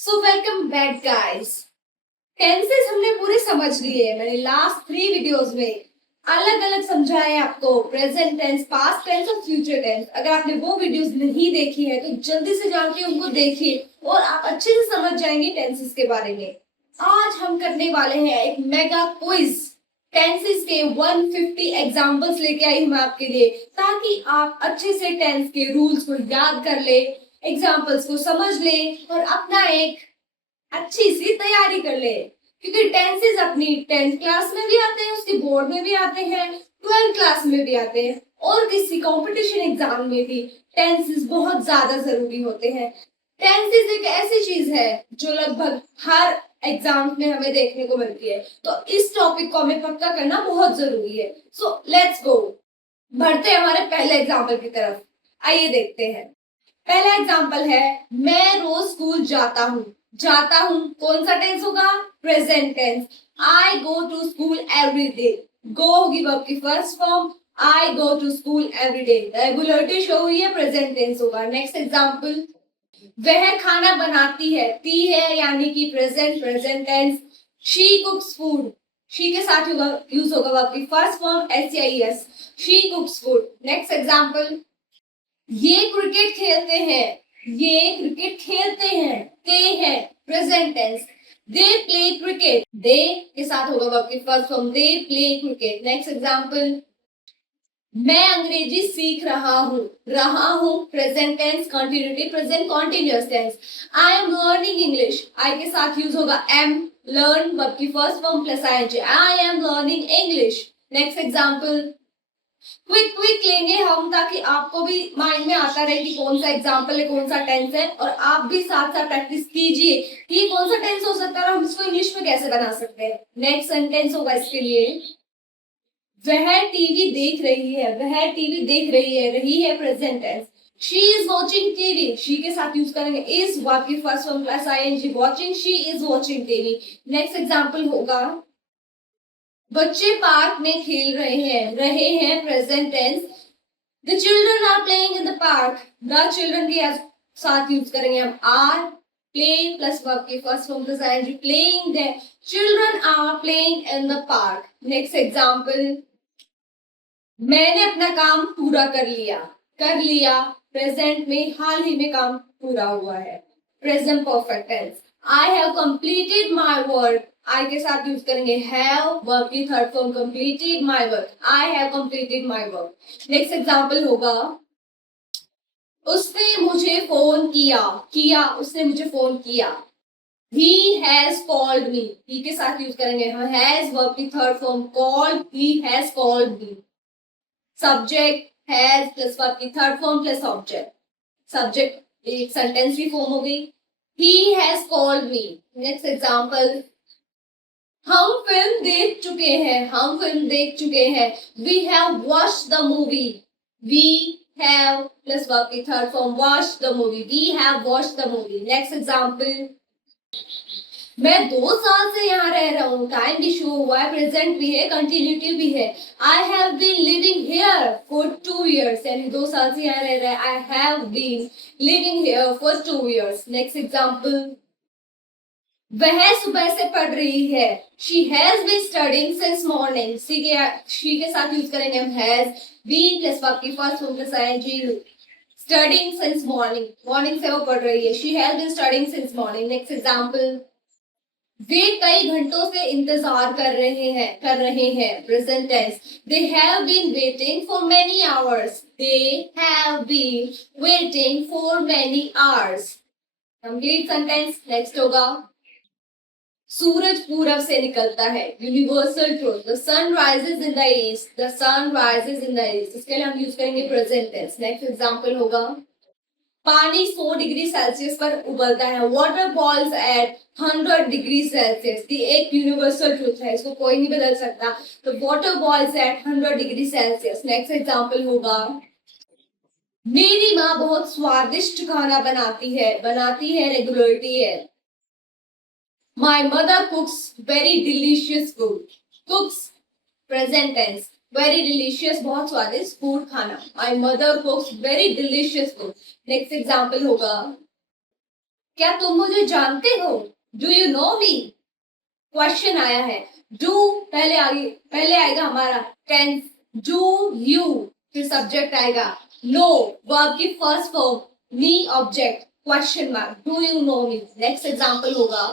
So welcome back guys. Tenses हमने पूरे समझ लिए। मैंने लास्ट 3 वीडियोस में अलग अलग समझाए आपको, प्रेजेंट टेंस, पास्ट टेंस और फ्यूचर टेंस। अगर आपने वो वीडियोस नहीं देखी है तो जल्दी से जाके उनको देखिए और आप अच्छे से समझ जाएंगे टेंसेस के बारे में। आज हम करने वाले हैं एक मेगा क्विज। टेंसेस के 150 एग्जांपल्स लेके आई हूं मैं आपके लिए, ताकि आप अच्छे से टेंस के रूल्स को याद कर ले, एग्जाम्पल्स को समझ ले और अपना एक अच्छी सी तैयारी कर ले। क्योंकि टेंसेस अपनी 10th क्लास में भी आते हैं, उसके बोर्ड में भी आते हैं, 12th क्लास में भी आते हैं और किसी कंपटीशन एग्जाम में भी टेंसेस बहुत ज्यादा जरूरी होते हैं। टेंसेस एक ऐसी चीज है जो लगभग हर एग्जाम में हमें देखने को मिलती है, तो इस टॉपिक को हमें पक्का करना बहुत जरूरी है। सो लेट्स गो, बढ़ते हैं हमारे पहले एग्जाम्पल की तरफ। आइए देखते हैं। पहला एग्जाम्पल है, मैं रोज स्कूल जाता हूँ। जाता हूँ कौन सा टेंस होगा? Present tense. I go to school every day. Go होगी वर्ब की first form. I go to school every day, regularity show हुई है, प्रेजेंट टेंस होगा। नेक्स्ट एग्जाम्पल, वह खाना बनाती है। ती है यानी कि present tense. She cooks food. She के साथ यूज होगा वर्ब की first form SEIS। She cooks food. Next example, ये क्रिकेट खेलते हैं। ये क्रिकेट खेलते हैं, ते है present tense. They play cricket. They के साथ होगा वर्ब की first form, they play cricket. Next example, मैं अंग्रेजी सीख रहा हूँ। रहा हूँ present tense, continuity present continuous tense. I am learning English. I के साथ यूज होगा एम, लर्न वर्ब की first form plus ING। I am learning English. Next example, quick quick लेंगे हम, ताकि आपको भी माइंड में आता रहे कि कौन सा एग्जाम्पल है, कौन सा टेंस है, और आप भी साथ साथ प्रैक्टिस कीजिए कि कौन सा टेंस हो सकता है और हम इसको इंग्लिश में कैसे बना सकते हैं। नेक्स्ट सेंटेंस होगा इसके लिए, वह टीवी देख रही है। वह टीवी देख रही है, रही है present tense. She is watching TV. She के साथ यूज करेंगे इज, वर्ब की first form plus ING, watching, she is watching TV. Next example होगा, बच्चे पार्क में खेल रहे हैं present tense. The children are playing in the park. The children के साथ यूज करेंगे हम आर, प्लेइंग प्लस वर्ब की first form plus ING, playing. The children are playing in the park. Next example, मैंने अपना काम पूरा कर लिया। कर लिया प्रेजेंट में, हाल ही में काम पूरा हुआ है, present perfect tense. I have completed my work. I के साथ यूज करेंगे हैव, वर्ब की third form completed my work. I have completed my work. Next example होगा, उसने मुझे फोन किया। किया, उसने मुझे फोन किया। He has called me। he के साथ यूज करेंगे has, वर्ब की third form called, he has called me। Subject has plus verb की third form plus object. Subject एक सेंटेंस की फॉर्म हो गई, he has called me। Next example, हम फिल्म देख चुके हैं। हम फिल्म देख चुके हैं। we have watched the movie। we have plus verb की third form watched the movie। we have watched the movie। Next example, मैं 2 साल से यहाँ रह रहा हूँ। टाइम भी शो हुआ है, प्रेजेंट भी है, कंटिन्यूटी भी है। I have been living here for 2 years। यानी 2 साल से यहाँ रह रहा है। I have been living here for 2 years। Next example, वह सुबह से पढ़ रही है। She has been studying since morning. She के साथ यूज करेंगे हम हैज, बीन प्लस वर्ब की first form plus ING, studying since morning. Morning से वो पढ़ रही है। She has been studying since morning. Next example, वे कई घंटों से इंतजार कर रहे हैं present tense. They have been waiting for many hours. They have been waiting for many hours. Complete sentence. Next होगा, सूरज पूरब से निकलता है। Universal truth, the sun rises in the east. The sun rises in the east, इसके लिए हम use करेंगे प्रेजेंट टेंस। नेक्स्ट एग्जांपल होगा, पानी 100 डिग्री सेल्सियस पर उबलता है। Water boils at 100 degree Celsius. ये एक यूनिवर्सल ट्रूथ है, इसको कोई नहीं बदल सकता। तो water boils at 100 degree Celsius. Next example होगा, मेरी माँ बहुत स्वादिष्ट खाना बनाती है। बनाती है रेगुलरिटी है। My mother cooks very delicious food. Cooks present tense, very delicious बहुत स्वादिष्ट फूड खाना। My mother cooks very delicious food. Next example होगा, क्या तुम मुझे जानते हो? Do you know me? Question आया है। डू पहले आएगा हमारा टेंस, डू यू, फिर सब्जेक्ट आएगा। नो वर्ब की first form, me object, question mark, do you know me. Next example होगा,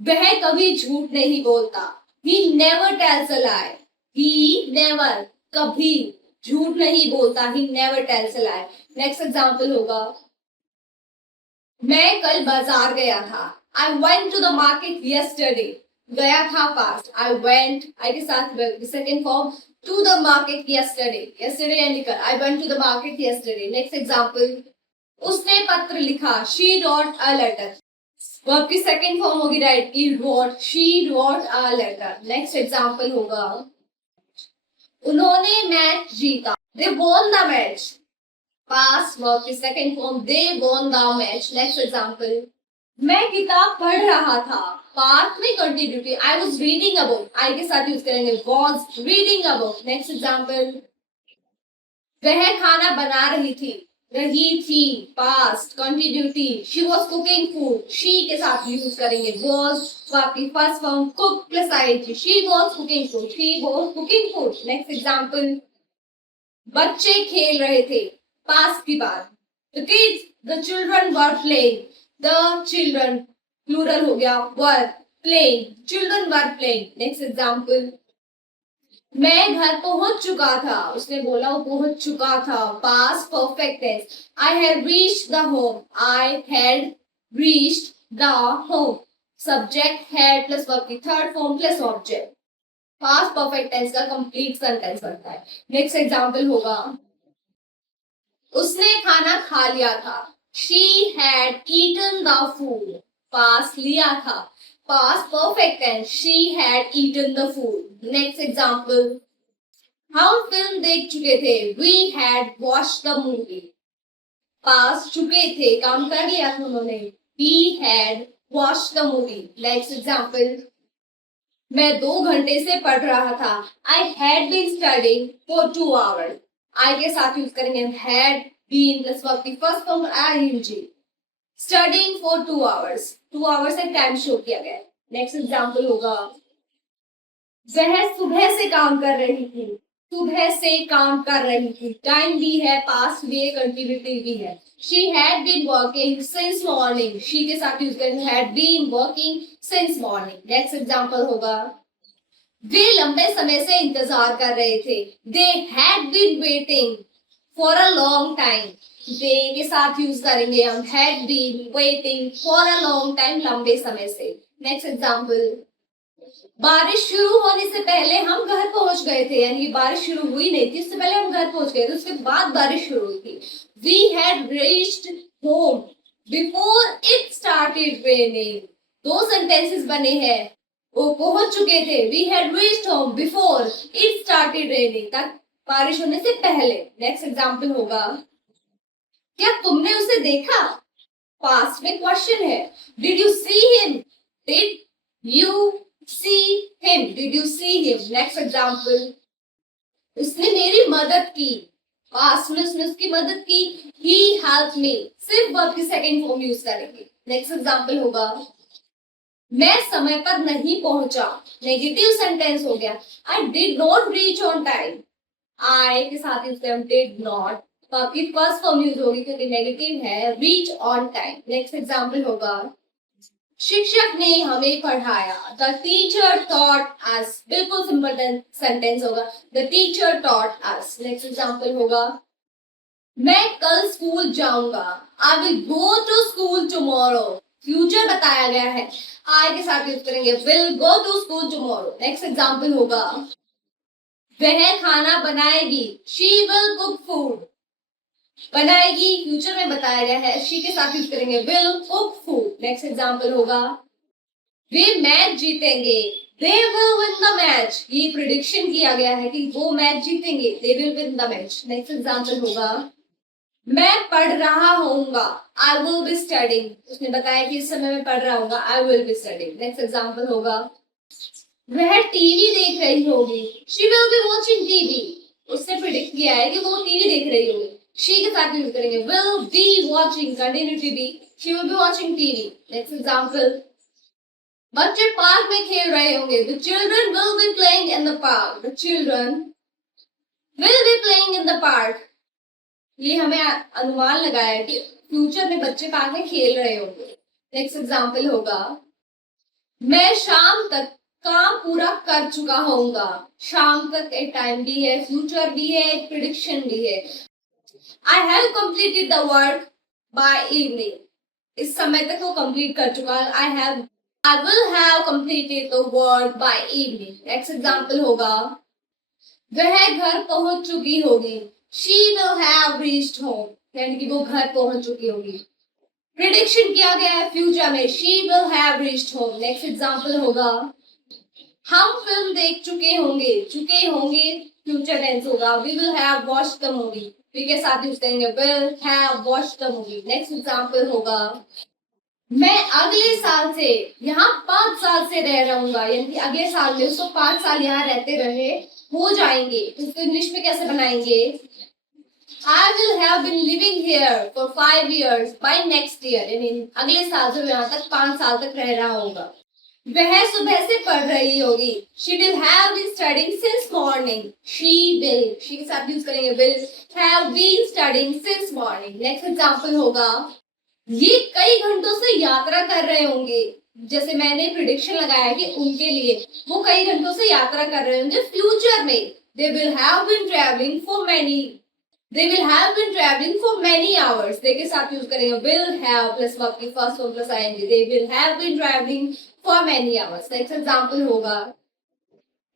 वह कभी झूठ नहीं बोलता। He never tells a lie. He never, कभी झूठ नहीं बोलता। He never tells a lie. Next example होगा, मैं कल बाजार गया था। I went to the market yesterday. गया था पास्ट, आई वेंट, आई के साथ second form, to the market yesterday. Yesterday यानी कल, I went to the market yesterday. Next example, उसने पत्र लिखा। She wrote a letter. Verb की सेकंड फॉर्म होगी राइट की, road. She wrote a letter. Next example होगा, उन्होंने मैच जीता। They won the match. Past verb की second form, they won the match. Next example, मैं किताब पढ़ रहा था। पास्ट में continuity, I was reading a book. I के साथ यूज करेंगे was reading a book. Next example, वह खाना बना रही थी, past continuity, she was cooking food. She के साथ यूज करेंगे was, verb first form, cook plus ING, she was cooking food, she was cooking food. Next example, बच्चे खेल रहे थे, पास्ट की बात। The kids, the children were playing. The children plural हो गया, were playing, children were playing. Next example, मैं घर पहुंच चुका था। उसने बोला वो पहुंच चुका था, past perfect tense. I had reached the home. I had reached the home. Subject had plus verb की third form plus object. Past perfect tense का कंप्लीट सेंटेंस बनता है। नेक्स्ट एग्जांपल होगा, उसने खाना खा लिया था। She had eaten the food. Past लिया था, past perfect tense, she had eaten the food. Next example, हम फिल्म देख चुके थे। We had watched the movie. पास चुके थे, काम कर लिया था उन्होंने। We had watched the movie. Next example, मैं 2 घंटे से पढ़ रहा था। I had been studying for 2 hours. I के साथ यूज करेंगे हैड बीन प्लस वर्ब की first form ING. Studying for 2 hours, 2 hours से टाइम शो किया गया। नेक्स्ट एग्जांपल होगा, वह सुबह से काम कर रही थी। सुबह से काम कर रही थी, टाइम भी है, पास्ट भी है, कंटिन्यूटी भी है। She had been working since morning. She के साथ यूज करेंगे had been working since morning. Next example होगा, वे लंबे समय से इंतजार कर रहे थे। They had been waiting for a long time. They के साथ यूज करेंगे हम had been waiting for a long time, लंबे समय से। नेक्स्ट एग्जांपल, बारिश शुरू होने से पहले हम घर पहुंच गए थे। यानी बारिश शुरू हुई नहीं थी, उससे पहले हम घर पहुंच गए थे, उसके बाद बारिश शुरू हुई थी। We had reached home before it started raining. 2 sentences बने हैं, वो पहुंच चुके थे। We had reached home before it started raining, तक बारिश होने से पहले। नेक्स्ट एग्जांपल होगा, क्या तुमने उसे देखा? पास्ट में क्वेश्चन है। Did you see him? Did you see him? Did you see him? Next example, उसने मेरी मदद की। पास्ट में उसने उसकी मदद की। He helped me, सिर्फ वर्ब की सेकंड फॉर्म यूज करेंगे। नेक्स्ट एग्जांपल होगा, मैं समय पर नहीं पहुंचा। नेगेटिव सेंटेंस हो गया। I did not reach on time। I के साथ यूज करें did not, तो आपकी फर्स्ट फॉर्म यूज होगी क्योंकि नेगेटिव है, reach on time। Next example होगा, शिक्षक ने हमें पढ़ाया। The teacher taught us. बिल्कुल सिंपल सेंटेंस होगा, the teacher taught us. Next example होगा, मैं कल स्कूल जाऊंगा। I will go to school tomorrow. Future बताया गया है, आई के साथ यूज करेंगे will go to school tomorrow. Next example होगा, वह खाना बनाएगी। She will cook food. बनाएगी फ्यूचर में बताया गया है, शी के साथ यूज करेंगे will cook food. Next example होगा, वे मैच जीतेंगे। They will win the match. ये प्रिडिक्शन किया गया है कि वो मैच जीतेंगे, they will win the match. Next example होगा, मैं पढ़ रहा होऊंगा। I will be studying. उसने बताया कि इस समय मैं पढ़ रहा होगा, I will be studying. Next example होगा, वह टीवी देख रही होगी। She will be watching TV. उसने प्रिडिक्ट किया है कि वो टीवी देख रही होगी, शी के साथ यूज करेंगे will be watching, continuity be she will be watching TV. Next example. बच्चे पार्क में खेल रहे होंगे. The children will be playing in the park. The children will be playing in the park. ये हमें अनुमान लगाया है कि फ्यूचर में बच्चे पार्क में खेल रहे होंगे. नेक्स्ट एग्जाम्पल होगा, मैं शाम तक काम पूरा कर चुका होऊंगा. शाम तक एक टाइम भी है, फ्यूचर भी है, एक प्रिडिक्शन भी है. I have completed the work by evening. इस समय तक वो कंप्लीट कर चुका है. I will have completed the work by evening. Next example होगा, वह घर पहुंच चुकी होगी. She will have reached home. यानी कि वो घर पहुंच चुकी होगी. प्रिडिक्शन किया गया है फ्यूचर में. She will have reached home. Next example होगा, हम फिल्म देख चुके होंगे. चुके होंगे फ्यूचर टेंस होगा. We will have watched the movie. We के साथ यूज करेंगे will have watched the movie. Next example होगा, मैं अगले साल से यहाँ 5 साल से रह रहूंगा. यानी कि अगले साल में उसको 5 साल यहाँ रहते रहे हो जाएंगे. तो इसको इंग्लिश में कैसे बनाएंगे? I will have been living here for 5 years by next year. यानी अगले साल से यहाँ तक 5 साल तक रह रहा होगा. वह सुबह से पढ़ रही होगी. She will have been studying since morning. She के साथ यूज करेंगे will have been studying since morning. Next example होगा, ये कई घंटों से यात्रा कर रहे होंगे. जैसे मैंने प्रिडिक्शन लगाया कि उनके लिए वो कई घंटों से यात्रा कर रहे होंगे फ्यूचर में. They will have been traveling for many hours. दे के साथ यूज करेंगे will have प्लस वर्ब की first form plus ing. They will have been traveling for many hours. Next example होगा,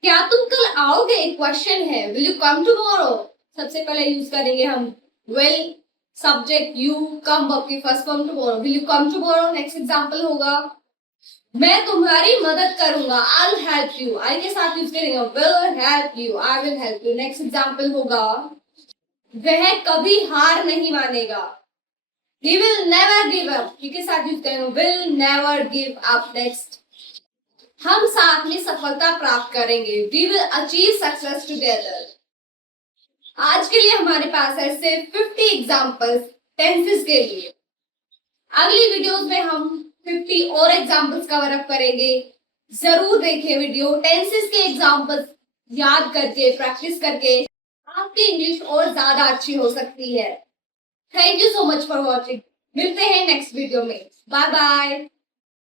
क्या तुम कल आओगे? एक क्वेश्चन है. Will you come tomorrow? सबसे पहले यूज करेंगे हम will, subject you, come verb की first form tomorrow. Will you come tomorrow? Next example होगा, मैं तुम्हारी मदद करूंगा. I'll help you. I के साथ यूज करेंगे will help you. I will help you. Next example होगा, वह कभी हार नहीं मानेगा. He will never give up. he के साथ यूज करेंगे will never give up. Next, हम साथ में सफलता प्राप्त करेंगे. We will achieve success together. आज के लिए हमारे पास है सिर्फ 50 एग्जाम्पल्स टेंसेस के लिए. अगली वीडियोस में हम 50 और एग्जाम्पल्स कवर अप करेंगे. जरूर देखिए वीडियो. टेंसेस के एग्जाम्पल्स याद करके प्रैक्टिस करके आपकी इंग्लिश और ज्यादा अच्छी हो सकती है. Thank you so much for watching. मिलते हैं नेक्स्ट वीडियो में. Bye bye.